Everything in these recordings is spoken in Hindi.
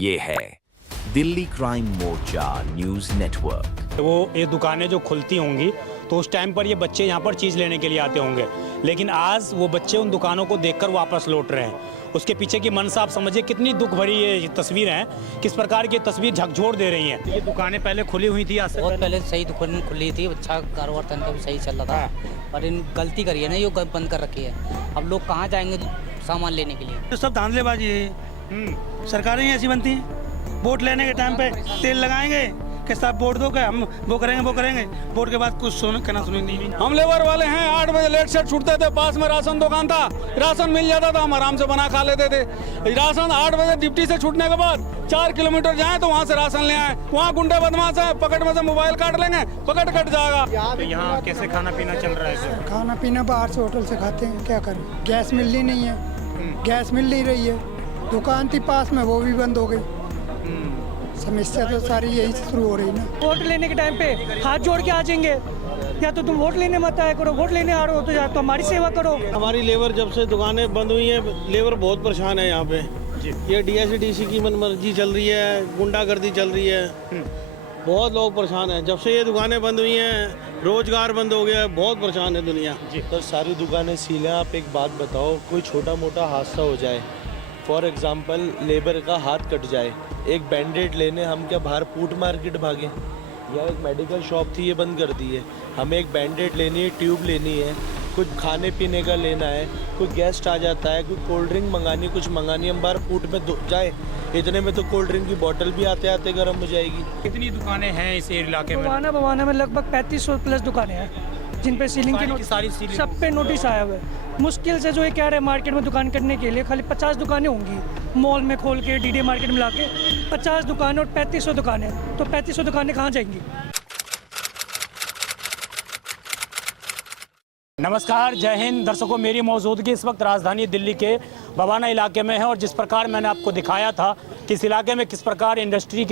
ये है दिल्ली क्राइम मोर्चा न्यूज नेटवर्क। वो ये दुकानें जो खुलती होंगी तो उस टाइम पर ये बच्चे यहाँ पर चीज़ लेने के लिए आते होंगे, लेकिन आज वो बच्चे उन दुकानों को देखकर वापस लौट रहे हैं। उसके पीछे की मनसा आप समझिए कितनी दुख भरी ये तस्वीर है, किस प्रकार की तस्वीर झकझोर दे रही हैं। ये दुकानें पहले खुली हुई थी, आज से बहुत पहले सही दुकान खुली थी, अच्छा कारोबार था, इनका भी सही चल रहा था। पर इन गलती करी है ना, ये बंद कर रखी है। अब लोग कहाँ जाएंगे सामान लेने के लिए? तो सब धांधलेबाजी है। सरकारें ही ऐसी बनती हैं। वोट लेने के टाइम पे तेल लगाएंगे कि साहब वोट दो, क्या हम वो करेंगे, वोट के बाद कुछ कहना सुनेंगे नहीं। हम लेबर वाले हैं, 8 बजे लेट सेट छूटते थे, पास में राशन दुकान था, राशन मिल जाता था, हम आराम से बना खा लेते थे। राशन 8 बजे ड्यूटी से छूटने के बाद 4 किलोमीटर जाएं तो वहाँ से राशन ले आए। वहाँ गुंडे बदमाश है, पकड़ में से मोबाइल काट लेंगे, पकड़ कट जाएगा। तो यहाँ कैसे खाना पीना चल रहा है सर? खाना पीना बाहर से होटल से खाते हैं, क्या करें, गैस मिल ही नहीं है, गैस मिल नहीं रही है। दुकान थी पास में, वो भी बंद हो गई। समस्या तो सारी यही शुरू हो रही ना। वोट लेने के टाइम पे हाथ जोड़ के आ जाएंगे, या तो तुम वोट लेने मत आया करो, वोट लेने आ रहे हो तो या तो हमारी सेवा करो। हमारी लेबर जब से दुकानें बंद हुई हैं, लेबर बहुत परेशान है यहाँ पे। ये डीएससी की मनमर्जी चल रही है, गुंडागर्दी चल रही है, बहुत लोग परेशान हैं। जब से ये दुकानें बंद हुई हैं, रोजगार बंद हो गया है, बहुत परेशान है दुनिया। तो सारी दुकानें सील हैं। आप एक बात बताओ, कोई छोटा मोटा हादसा हो जाए, फॉर एग्जांपल लेबर का हाथ कट जाए, एक बैंडेड लेने हम क्या बाहर फूड मार्केट भागें? या एक मेडिकल शॉप थी, ये बंद कर दी है। हमें एक बैंडेड लेनी है, ट्यूब लेनी है, कुछ खाने पीने का लेना है, कोई गेस्ट आ जाता है, कोई कोल्ड ड्रिंक मंगानी, कुछ मंगानी, हम बाहर फूड में जाए, इतने में तो कोल्ड ड्रिंक की बोतल भी आते आते गर्म हो जाएगी। कितनी दुकानें हैं इस इलाके में? बवाना में लगभग 3500 प्लस दुकानें हैं, जिन पे सीलिंग की सारी सीलिंग सब पे नोटिस आया हुआ है। मुश्किल से जो ये कह रहे हैं मार्केट में दुकान करने के लिए खाली 50 दुकानें होंगी, मॉल में खोल के डीडी मार्केट मिला के 50 दुकानें और 3500 दुकानें, तो 3500 दुकानें कहाँ जाएंगी? नमस्कार, जय हिंद दर्शकों। मेरी मौजूदगी इस वक्त राजधानी दिल्ली के बवाना इलाके में है और जिस प्रकार मैंने आपको दिखाया था कि इस इलाके में किस प्रकार इंडस्ट्री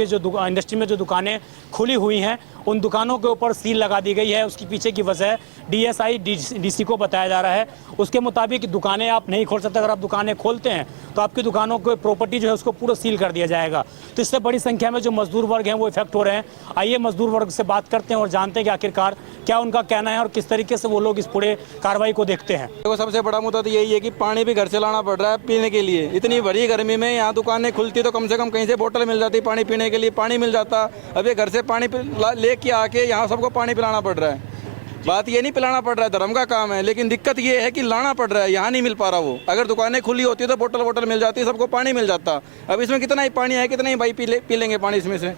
में जो दुकानें खुली हुई हैं, उन दुकानों के ऊपर सील लगा दी गई है। उसकी पीछे की वजह डीएसआई डीसी को बताया जा रहा है। उसके मुताबिक दुकानें आप नहीं खोल सकते। अगर आप दुकानें खोलते हैं तो आपकी दुकानों को प्रॉपर्टी जो है उसको पूरा सील कर दिया जाएगा। तो इससे बड़ी संख्या में जो मजदूर वर्ग हैं वो इफेक्ट हो रहे हैं। आइए मजदूर वर्ग से बात करते हैं और जानते हैं कि आखिरकार क्या उनका कहना है और किस तरीके से वो लोग इस पूरे कार्रवाई को देखते हैं। देखो, सबसे बड़ा मुद्दा तो यही है कि पानी भी घर से लाना पड़ रहा है पीने के लिए। इतनी बड़ी गर्मी में यहाँ दुकानें खुलती तो कम से कम कहीं से बोतल मिल जाती, पानी पीने के लिए पानी मिल जाता। अब ये घर से पानी लेके आके यहाँ सबको पानी पिलाना पड़ रहा है। बात ये नहीं पिलाना पड़ रहा है, धर्म का काम है, लेकिन दिक्कत ये है कि लाना पड़ रहा है, यहाँ नहीं मिल पा रहा वो। अगर दुकानें खुली होती तो बोतल मिल जाती, सबको पानी मिल जाता। अब इसमें कितना ही पानी है, कितना ही भाई पी लेंगे पानी इसमें से।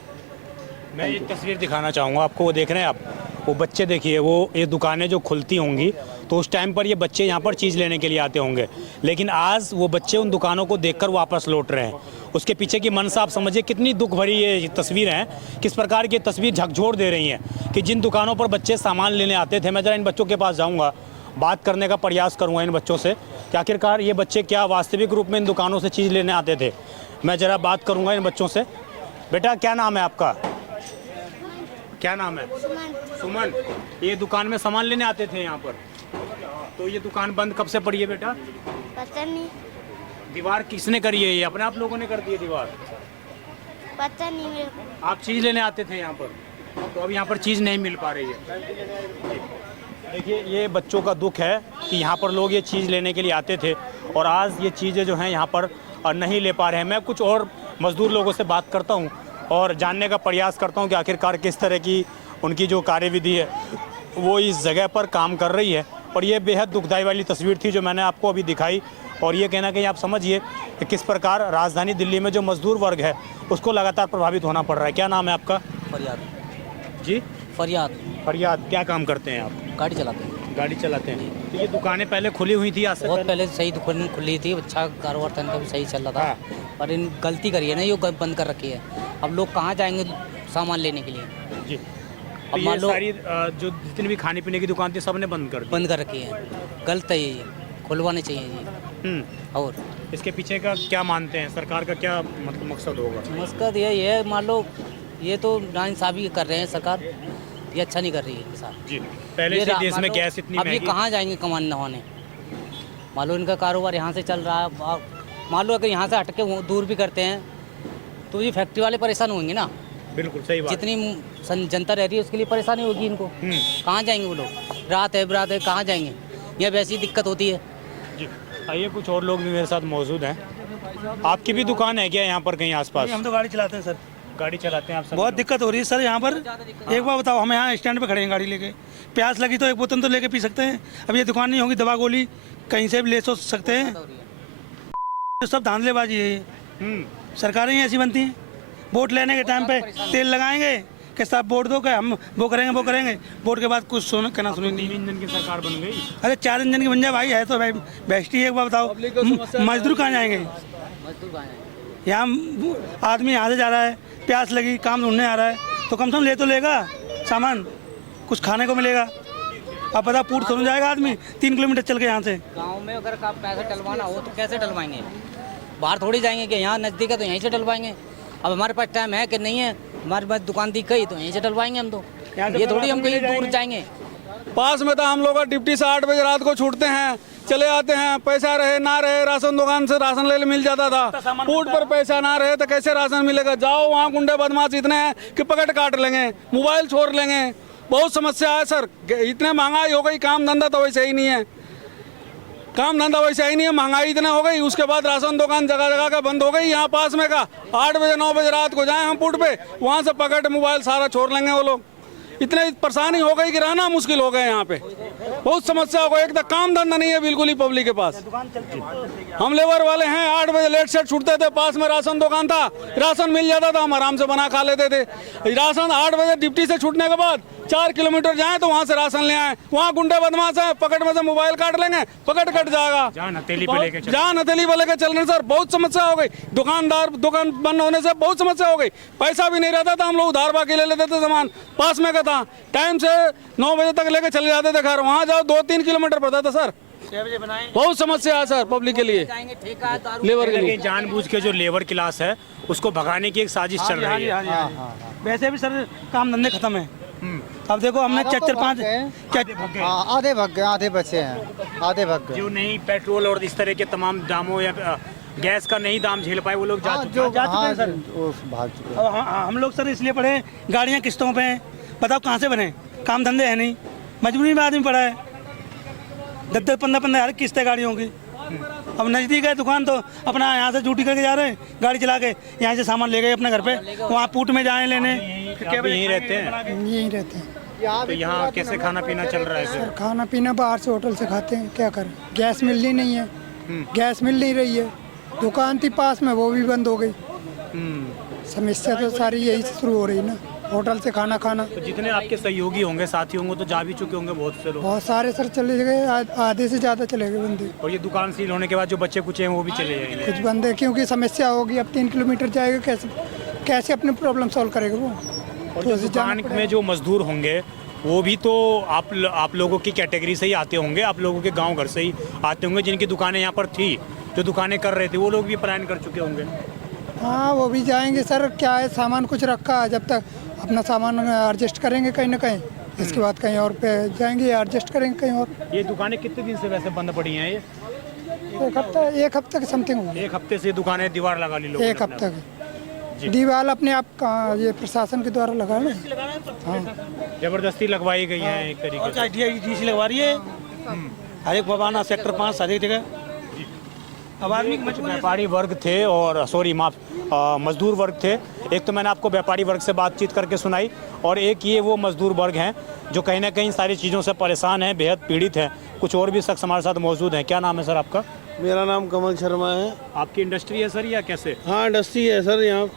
मैं ये तस्वीर दिखाना चाहूँगा आपको, वो देख रहे हैं आप, वो बच्चे देखिए, वो ये दुकानें जो खुलती होंगी तो उस टाइम पर ये बच्चे यहाँ पर चीज़ लेने के लिए आते होंगे, लेकिन आज वो बच्चे उन दुकानों को देखकर वापस लौट रहे हैं। उसके पीछे की मनसा आप समझिए कितनी दुख भरी ये तस्वीर है, किस प्रकार की तस्वीर झकझोर दे रही हैं कि जिन दुकानों पर बच्चे सामान लेने आते थे। मैं ज़रा इन बच्चों के पास जाऊँगा, बात करने का प्रयास करूँगा इन बच्चों से कि आखिरकार ये बच्चे क्या वास्तविक रूप में इन दुकानों से चीज़ लेने आते थे। मैं ज़रा बात करूँगा इन बच्चों से। बेटा, क्या नाम है आपका? क्या नाम है? सुमन। ये दुकान में सामान लेने आते थे यहाँ पर, तो ये दुकान बंद कब से पड़ी है बेटा? पता नहीं। दीवार किसने करी है? ये अपने आप लोगों ने कर दी है दीवार? पता नहीं मेरे को। आप चीज़ लेने आते थे यहाँ पर, तो अब यहाँ पर चीज़ नहीं मिल पा रही है। देखिए, ये बच्चों का दुख है कि यहाँ पर लोग ये चीज़ लेने के लिए आते थे और आज ये चीज़ें जो हैं यहाँ पर नहीं ले पा रहे हैं। मैं कुछ और मज़दूर लोगों से बात करता हूँ और जानने का प्रयास करता हूँ कि आखिरकार किस तरह की उनकी जो कार्यविधि है वो इस जगह पर काम कर रही है। और ये बेहद दुखदाई वाली तस्वीर थी जो मैंने आपको अभी दिखाई, और ये कहना कहीं आप समझिए कि किस प्रकार राजधानी दिल्ली में जो मजदूर वर्ग है उसको लगातार प्रभावित होना पड़ रहा है। क्या नाम है आपका? फरियाद। जी, फरियाद। क्या काम करते हैं आप? गाड़ी चलाते हैं। गाड़ी चलाते हैं। तो ये दुकानें पहले खुली हुई थी, आज से बहुत पहले सही दुकान खुली थी, अच्छा कारोबार था, इनका भी सही चल रहा था। पर इन गलती करी है ना, ये बंद कर रखी है। अब लोग कहाँ जाएंगे सामान लेने के लिए? जी। तो ये सारी जो जितनी भी खाने पीने की दुकान थी सबने बंद कर रखी है। गलत है ये, खुलवाने चाहिए ये। और इसके पीछे का क्या मानते हैं, सरकार का क्या मतलब मकसद होगा? मकसद ये है, मान लो ये तो नाइंसाफ़ी कर रहे हैं सरकार, ये अच्छा नहीं कर रही है साहब जी। पहले से देश में गैस इतनी महंगी, अब ये कहाँ जाएंगे कमाने नहाने? मान लो इनका कारोबार यहाँ से चल रहा है, मान लो अगर यहाँ से हट के दूर भी करते हैं तो ये फैक्ट्री वाले परेशान होंगे ना, बिल्कुल सही बात। जितनी जनता रहती है उसके लिए परेशानी होगी इनको। कहाँ जाएंगे वो लोग, रात है बरात है, कहाँ जाएंगे, यहाँ वैसी दिक्कत होती है। जी आइए, कुछ और लोग भी मेरे साथ मौजूद हैं। आपकी भी दुकान है क्या यहाँ पर कहीं आसपास? हम तो गाड़ी चलाते हैं सर, गाड़ी चलाते हैं आप सब? बहुत दिक्कत हो रही है सर यहाँ पर। एक बार बताओ, हम यहाँ स्टैंड पे खड़े हैं गाड़ी लेके, प्यास लगी तो एक बोतल तो लेके पी सकते हैं। अब ये दुकान नहीं होगी, दवा गोली कहीं से भी ले सकते हैं। तो सब धांधलेबाजी है ये। सरकारें ही ऐसी बनती हैं, वोट लेने के टाइम पे तेल लगाएंगे कि साहब वोट दो, क्या हम वो करेंगे, वोट के बाद कुछ कहना सुनेंगे। 3 इंजन की सरकार बन गई। अरे 4 इंजन की बन जाए भाई, है तो भाई बेस्ट ही। एक बार बताओ, मजदूर कहाँ जाएंगे? यहाँ आदमी यहाँ से जा रहा है, प्यास लगी, काम ढूंढने आ रहा है, तो कम से कम ले तो लेगा सामान, कुछ खाने को मिलेगा। अब पता पूट समझ जाएगा आदमी 3 किलोमीटर चल के यहाँ से। गाँव में अगर आप पैसे डलवाना हो तो कैसे डलवाएंगे? बाहर थोड़ी जाएंगे कि यहाँ नज़दीक है तो यहीं से डलवाएंगे। अब हमारे पास टाइम है कि नहीं है, हमारे पास दुकान दिख गई तो यहीं से डलवाएंगे हम तो, ये थोड़ी हम कहीं दूर जाएंगे। पास में था हम लोग डिप्टी से 8 बजे रात को छूटते हैं, चले आते हैं। पैसा रहे ना रहे, राशन दुकान से राशन ले मिल जाता था। फूट पर पैसा ना रहे तो कैसे राशन मिलेगा? जाओ वहाँ गुंडे बदमाश इतने हैं कि पकड़ काट लेंगे, मोबाइल छोड़ लेंगे। बहुत समस्या है सर, इतने महंगाई हो गई, काम धंधा तो वैसे ही नहीं है, काम धंधा वैसे ही नहीं है, महंगाई इतने हो गई। उसके बाद राशन दुकान जगह जगह का बंद हो गई। यहाँ पास में का 8 बजे 9 बजे रात को जाए हम फूट पे, वहाँ से पकड़ मोबाइल सारा छोड़ लेंगे वो लोग। इतने परेशानी हो गई कि रहना मुश्किल हो गया यहाँ पे, बहुत समस्या हो गई। एक तो काम धंधा नहीं है बिल्कुल ही पब्लिक के पास। हम लेबर वाले हैं, 8 बजे लेट सेट छूटते थे, पास में राशन दुकान था, राशन मिल जाता था, हम आराम से बना खा लेते थे। राशन 8 बजे डिप्टी से छूटने के बाद 4 किलोमीटर जाए तो वहाँ से राशन ले आए। वहाँ गुंडे बदमाश है, पकड़ में से मोबाइल काट लेंगे, पकड़ कट जाएगा। जहाँ नतेली पे लेके चल रहे सर, बहुत समस्या हो गई। दुकान बंद होने से बहुत समस्या हो गई। पैसा भी नहीं रहता था, हम लोग उधार बाकी ले लेते थे सामान, पास में का था। टाइम से 9 बजे तक लेके चले जाते थे घर, वहाँ जाओ 2-3 किलोमीटर पड़ता था सर। बहुत समस्या है सर पब्लिक के लिए, लेबर के लिए। जानबूझ के जो लेबर क्लास है उसको भगाने की एक साजिश चल रही है। वैसे भी सर काम धंधे खत्म है। अब देखो हमने 4-5 आधे भाग गए, आधे बचे हैं, आधे भाग गए। जो नहीं पेट्रोल और इस तरह के तमाम दामों या गैस का नहीं दाम झेल पाए वो लोग जा चुके हैं सर। भाग चुके हैं। हम लोग सर इसलिए पढ़े, गाड़ियाँ किस्तों पे हैं, बताओ कहाँ से बने? काम धंधे है नहीं, मजबूरी में आदमी पड़ा है। 10-10, 15-15 हज़ार किस्त है गाड़ियों की। अब नज़दीक है दुकान तो अपना यहाँ से ड्यूटी करके जा रहे हैं, गाड़ी चला के यहाँ से सामान ले गए अपने घर पे, वहाँ पूट में जाए लेने। यहीं रहते हैं? यहीं रहते हैं। तो यहाँ कैसे खाना पीना चल रहा है सर? खाना पीना बाहर से होटल से खाते हैं, क्या करें, गैस मिलनी नहीं है, गैस मिल नहीं रही है। दुकान थी पास में, वो भी बंद हो गई। समस्या तो सारी यही से शुरू हो रही ना, होटल से खाना खाना। तो जितने आपके सहयोगी होंगे, साथी होंगे, तो जा भी चुके होंगे बहुत से लोग? बहुत सारे सर चले गए, आधे से ज़्यादा चले गए बंदे। और ये दुकान सील होने के बाद जो बच्चे कुछ हैं वो भी चले जाएंगे? कुछ बंदे, क्योंकि समस्या होगी, अब 3 किलोमीटर जाएगा, कैसे अपने प्रॉब्लम सॉल्व करेगा वो? और जो दुकान में जो मजदूर होंगे वो भी तो आप लोगों की कैटेगरी से ही आते होंगे, आप लोगों के गांव घर से ही आते होंगे। जिनकी दुकानें यहाँ पर थी, जो दुकानें कर रहे थे, वो लोग भी पलायन कर चुके होंगे। हाँ, वो भी जाएंगे सर। क्या है, सामान कुछ रखा है, जब तक अपना सामान एडजस्ट करेंगे कहीं ना कहीं, इसके बाद कहीं और पे जाएंगे, एडजस्ट करेंगे कहीं और। ये दुकानें कितने दिन से वैसे बंद पड़ी हैं? ये एक हफ्ते के समथिंग हो गया। 1 हफ्ते से दुकानें दीवार लगा ली लोगों ने? 1 हफ्ते की दीवार अपने आप का ये प्रशासन के द्वारा लगा ना। हाँ, जबरदस्ती लगवाई गई है एक तरीके से। डीसी लगवा रही है हर एक बबाना सेक्टर 5 सारी जगह। अब आदमी व्यापारी वर्ग थे और मजदूर वर्ग थे। एक तो मैंने आपको व्यापारी वर्ग से बातचीत करके सुनाई, और एक ये वो मजदूर वर्ग हैं जो कहीं ना कहीं सारी चीज़ों से परेशान हैं, बेहद पीड़ित हैं। कुछ और भी शख्स हमारे साथ मौजूद हैं। क्या नाम है सर आपका? मेरा नाम कमल शर्मा है। आपकी इंडस्ट्री है सर या कैसे? हाँ, इंडस्ट्री है सर यहाँ,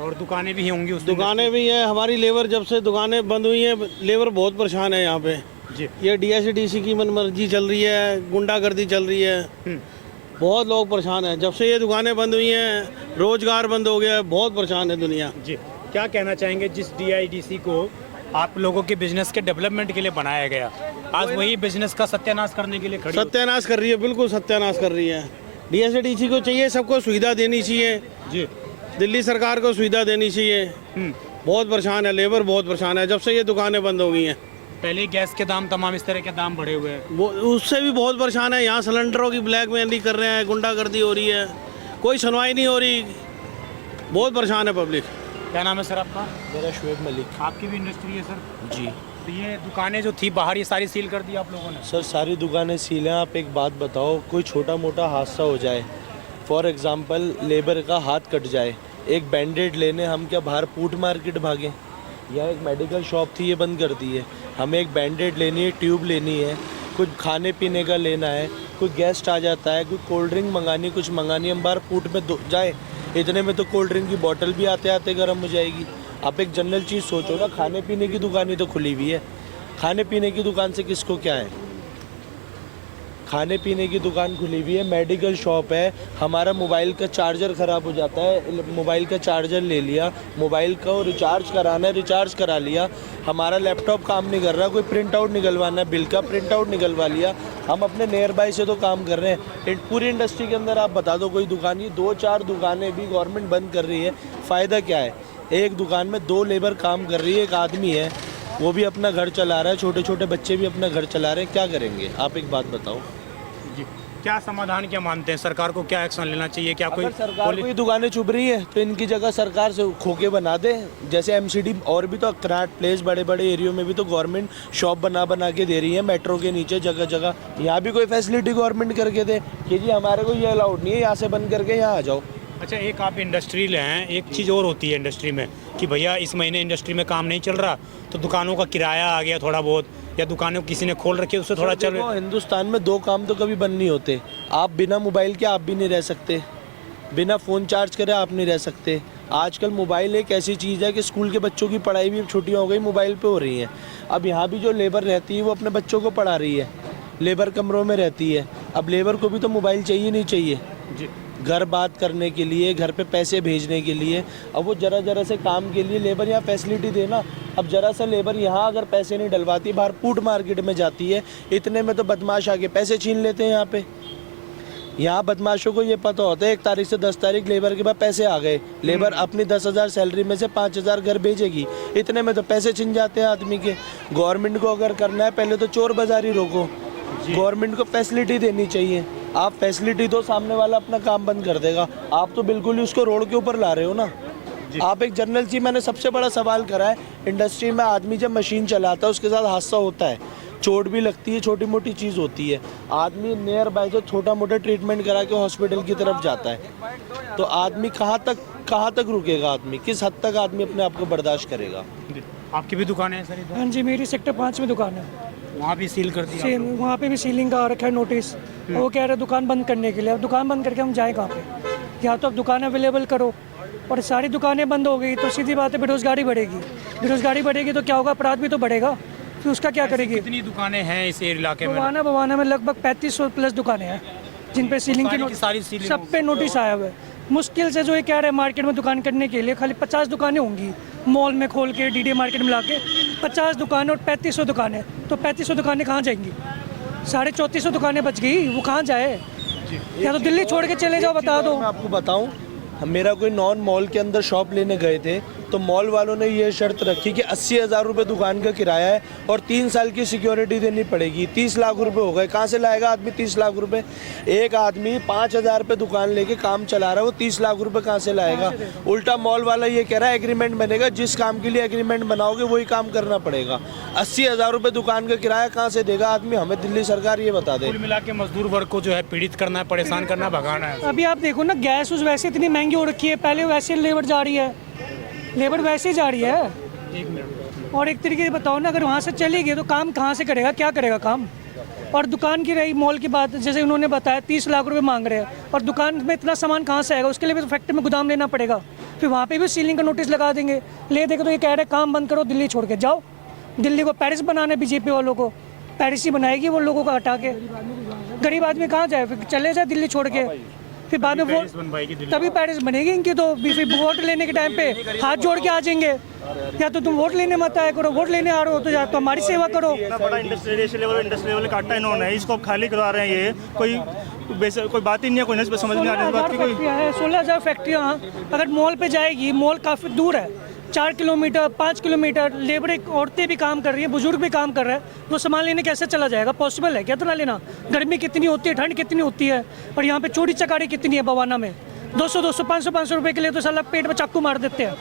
और दुकानें भी होंगी? उस दुकानें भी हैं। हमारी लेबर जब से दुकानें बंद हुई हैं, लेबर बहुत परेशान है यहाँ पे जी। ये DIC-DC की मनमर्जी चल रही है, गुंडागर्दी चल रही है, बहुत लोग परेशान हैं। जब से ये दुकानें बंद हुई हैं, रोजगार बंद हो गया है, बहुत परेशान है दुनिया जी। क्या कहना चाहेंगे, जिस DIDC को आप लोगों के बिजनेस के डेवलपमेंट के लिए बनाया गया, आज वही बिजनेस का सत्यानाश करने के लिए खड़ी? सत्यानाश कर रही है, बिल्कुल सत्यानाश कर रही है। DIC-DC को चाहिए सबको सुविधा देनी चाहिए जी, दिल्ली सरकार को सुविधा देनी चाहिए। बहुत परेशान है लेबर, बहुत परेशान है जब से ये दुकानें बंद हो गई हैं। पहले गैस के दाम, तमाम इस तरह के दाम बढ़े हुए हैं, वो उससे भी बहुत परेशान है। यहाँ सिलेंडरों की ब्लैकमेलिंग कर रहे हैं, गुंडागर्दी हो रही है, कोई सुनवाई नहीं हो रही। बहुत परेशान है पब्लिक। क्या नाम है सर आपका? मेरा शुएब मलिक। आपकी भी इंडस्ट्री है सर? जी तो ये दुकानें जो थी बाहर ये सारी सील कर दी आप लोगों ने? सर, सारी दुकानें सील हैं। आप एक बात बताओ, कोई छोटा मोटा हादसा हो जाए, फॉर एग्ज़ाम्पल लेबर का हाथ कट जाए, एक बैंडेड लेने हम क्या बाहर फूड मार्केट भागें? यहाँ एक मेडिकल शॉप थी, ये बंद कर दी है। हमें एक बैंडेड लेनी है, ट्यूब लेनी है, कुछ खाने पीने का लेना है, कोई गेस्ट आ जाता है, कोई कोल्ड ड्रिंक मंगानी, कुछ मंगानी, हम बाहर फूड में जाए, इतने में तो कोल्ड ड्रिंक की बोतल भी आते आते गर्म हो जाएगी। आप एक जनरल चीज़ सोचो ना, खाने पीने की दुकान ही तो खुली हुई है। खाने पीने की दुकान से किसको क्या है? खाने पीने की दुकान खुली हुई है, मेडिकल शॉप है, हमारा मोबाइल का चार्जर ख़राब हो जाता है, मोबाइल का चार्जर ले लिया, मोबाइल का रिचार्ज कराना है, रिचार्ज करा लिया, हमारा लैपटॉप काम नहीं कर रहा, कोई प्रिंट आउट निकलवाना है, बिल का प्रिंट आउट निकलवा लिया। हम अपने नियर बाय से तो काम कर रहे हैं। पूरी इंडस्ट्री के अंदर आप बता दो कोई दुकान, ये 2-4 दुकानें भी गवर्नमेंट बंद कर रही है, फ़ायदा क्या है? एक दुकान में 2 लेबर काम कर रही है, एक आदमी है, वो भी अपना घर चला रहा है, छोटे छोटे बच्चे भी अपना घर चला रहे हैं, क्या करेंगे? आप एक बात बताओ जी। क्या समाधान क्या मानते हैं? सरकार को क्या एक्शन लेना चाहिए? क्या कोई सरकार कोई दुकानें चुभ रही है तो इनकी जगह सरकार से खोके बना दे, जैसे एमसीडी और भी तो कनाट प्लेस बड़े बड़े एरियो में भी तो गवर्नमेंट शॉप बना के दे रही है, मेट्रो के नीचे जगह जगह। यहाँ भी कोई फैसिलिटी गवर्नमेंट करके दे कि जी हमारे को ये अलाउड नहीं है, यहाँ से बंद करके यहाँ आ जाओ। अच्छा, एक आप इंडस्ट्रियल हैं, एक चीज़ और होती है इंडस्ट्री में कि भैया इस महीने इंडस्ट्री में काम नहीं चल रहा तो दुकानों का किराया आ गया थोड़ा बहुत, या दुकानें किसी ने खोल रखी है उससे थोड़ा चल। हिंदुस्तान में 2 काम तो कभी बंद नहीं होते। आप बिना मोबाइल के आप भी नहीं रह सकते, बिना फ़ोन चार्ज करे आप नहीं रह सकते। आजकल मोबाइल एक ऐसी चीज़ है कि स्कूल के बच्चों की पढ़ाई भी छुट्टियाँ हो गई, मोबाइल पे हो रही हैं। अब यहाँ भी जो लेबर रहती है वो अपने बच्चों को पढ़ा रही है, लेबर कमरों में रहती है। अब लेबर को भी तो मोबाइल चाहिए नहीं चाहिए जी, घर बात करने के लिए, घर पे पैसे भेजने के लिए। अब वो जरा से काम के लिए लेबर यहाँ फैसिलिटी देना। अब जरा सा लेबर यहाँ अगर पैसे नहीं डलवाती, बाहर फूड मार्केट में जाती है, इतने में तो बदमाश आके पैसे छीन लेते हैं। यहाँ पे यहाँ बदमाशों को ये पता होता है 1 तारीख से 10 तारीख लेबर के पास पैसे आ गए, लेबर अपनी 10,000 सैलरी में से 5,000 घर भेजेगी, इतने में तो पैसे छिन जाते हैं आदमी के। गवर्नमेंट को अगर करना है पहले तो चोर बाजारी रोको, गवर्नमेंट को फैसिलिटी देनी चाहिए। आप फैसिलिटी दो, सामने वाला अपना काम बंद कर देगा। आप तो बिल्कुल ही उसको रोड के ऊपर ला रहे हो ना। आप एक जनरल चीज, मैंने सबसे बड़ा सवाल करा है, इंडस्ट्री में आदमी जब मशीन चलाता है उसके साथ हादसा होता है, चोट भी लगती है, छोटी मोटी चीज़ होती है, आदमी नियर बाय से छोटा मोटा ट्रीटमेंट करा के हॉस्पिटल की तरफ जाता है, तो आदमी कहाँ तक रुकेगा? आदमी किस हद तक आदमी अपने आप को बर्दाश्त करेगा? आपकी भी दुकान है सर? हाँ जी, मेरी सेक्टर 5 में दुकान है। वहाँ भी सील कर दिया? वहाँ पे भी सीलिंग का रखा है नोटिस, वो कह रहे दुकान बंद करने के लिए। अब दुकान बंद करके हम जाए कहाँ पे? या तो अब दुकान अवेलेबल करो, और सारी दुकानें बंद हो गई तो सीधी बात है बेरोजगारी बढ़ेगी। बेरोजगारी बढ़ेगी तो क्या होगा? अपराध भी तो बढ़ेगा, फिर उसका क्या करेगी? कितनी दुकानें हैं इस इलाके में? बवाना में लगभग 3500 प्लस दुकानें हैं जिन पे सीलिंग की सारी सीलिंग सब पे नोटिस आया हुआ है। मुश्किल से जो ये कह रहे हैं मार्केट में दुकान करने के लिए खाली 50 दुकानें होंगी, मॉल में खोल के डीडी मार्केट में ला के 50 दुकानें और 3500 दुकानें, तो 3500 दुकानें कहाँ जाएंगी? 3450 दुकानें बच गई, वो कहाँ जाए? या तो दिल्ली छोड़ के चले जाओ, बता दो। मैं आपको बताऊं, मेरा कोई नॉन मॉल के अंदर शॉप लेने गए थे तो मॉल वालों ने ये शर्त रखी कि 80,000 रुपये दुकान का किराया है और 3 साल की सिक्योरिटी देनी पड़ेगी। 30 लाख रुपए हो गए। कहाँ से लाएगा आदमी 30 लाख रुपए? एक आदमी 5,000 पे दुकान लेके काम चला रहा है, वो 30 लाख रुपए कहाँ से लाएगा? उल्टा मॉल वाला ये कह रहा है एग्रीमेंट बनेगा, जिस काम के लिए एग्रीमेंट बनाओगे वही काम करना पड़ेगा। 80,000 रुपये दुकान का किराया कहाँ से देगा आदमी? हमें दिल्ली सरकार ये बता दे। कुल मिला के मजदूर वर्ग को जो है पीड़ित करना है, परेशान करना, भगाना है। अभी आप देखो ना, गैस उस वैसे इतनी महंगी हो रखी है, पहले वैसे लेबर जा रही है, लेबर वैसे ही जा रही है। 1 मिनट। और एक तरीके से बताओ ना, अगर वहाँ से चली गई तो काम कहाँ से करेगा? क्या करेगा काम? और दुकान की रही मॉल की बात, जैसे उन्होंने बताया 30 लाख रुपए मांग रहे हैं, और दुकान में इतना सामान कहाँ से आएगा? उसके लिए भी तो फैक्ट्री में गोदाम लेना पड़ेगा, फिर वहाँ पे भी सीलिंग का नोटिस लगा देंगे। ले देंगे तो ये कह रहे हैं काम बंद करो, दिल्ली छोड़ के जाओ। दिल्ली को पेरिस बनाना है बीजेपी वालों को, पेरिस ही बनाएगी वो लोगों को हटा के। गरीब आदमी कहाँ जाए? फिर चले जाए दिल्ली छोड़ के, फिर बाद में वोट, तभी पेरिस बनेगी इनकी। तो फिर वोट लेने के टाइम पे हाथ जोड़ के आ जाएंगे, या तो तुम वोट लेने मत आया करो, वोट लेने आ रहे हो तो या तो हमारी सेवा करो। बड़ा इंडस्ट्रियल लेवल काटा इन्होंने, इसको खाली करवा रहे हैं। ये कोई बात ही नहीं है, कोई नहीं समझ नहीं आ रही है। 16,000 फैक्ट्रियाँ अगर मॉल पे जाएगी, मॉल काफ़ी दूर है, 4 किलोमीटर 5 किलोमीटर, लेबर औरतें भी काम कर रही हैं, बुजुर्ग भी काम कर रहे हैं, वो सामान लेने कैसे चला जाएगा? पॉसिबल है क्या इतना लेना? गर्मी कितनी होती है, ठंड कितनी होती है, और यहाँ पे चोरी चकारी कितनी है बवाना में। 200 500 रुपए के लिए तो साला पेट में चाकू मार देते हैं।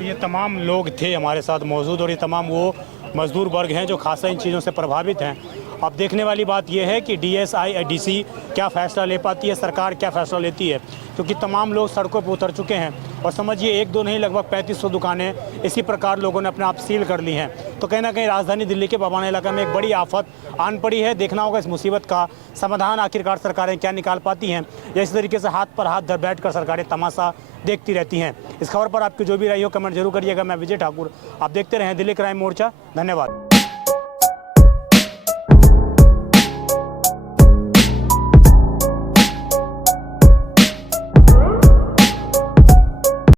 ये तमाम लोग थे हमारे साथ मौजूद और ये तमाम वो मजदूर वर्ग हैं जो खासा इन चीज़ों से प्रभावित हैं। अब देखने वाली बात यह है कि DSI-DC क्या फ़ैसला ले पाती है, सरकार क्या फ़ैसला लेती है, क्योंकि तमाम लोग सड़कों पर उतर चुके हैं और समझिए एक दो नहीं लगभग 3500 दुकानें इसी प्रकार लोगों ने अपने आप सील कर ली हैं। तो कहीं ना कहीं राजधानी दिल्ली के बवाना इलाका में एक बड़ी आफत आन पड़ी है। देखना होगा इस मुसीबत का समाधान आखिरकार सरकारें क्या निकाल पाती हैं या इस तरीके से हाथ पर हाथ धर बैठ कर सरकारें तमाशा देखती रहती हैं। इस खबर पर आपकी जो भी राय हो कमेंट जरूर करिएगा। मैं विजय ठाकुर, आप देखते रहें दिल्ली क्राइम मोर्चा। धन्यवाद।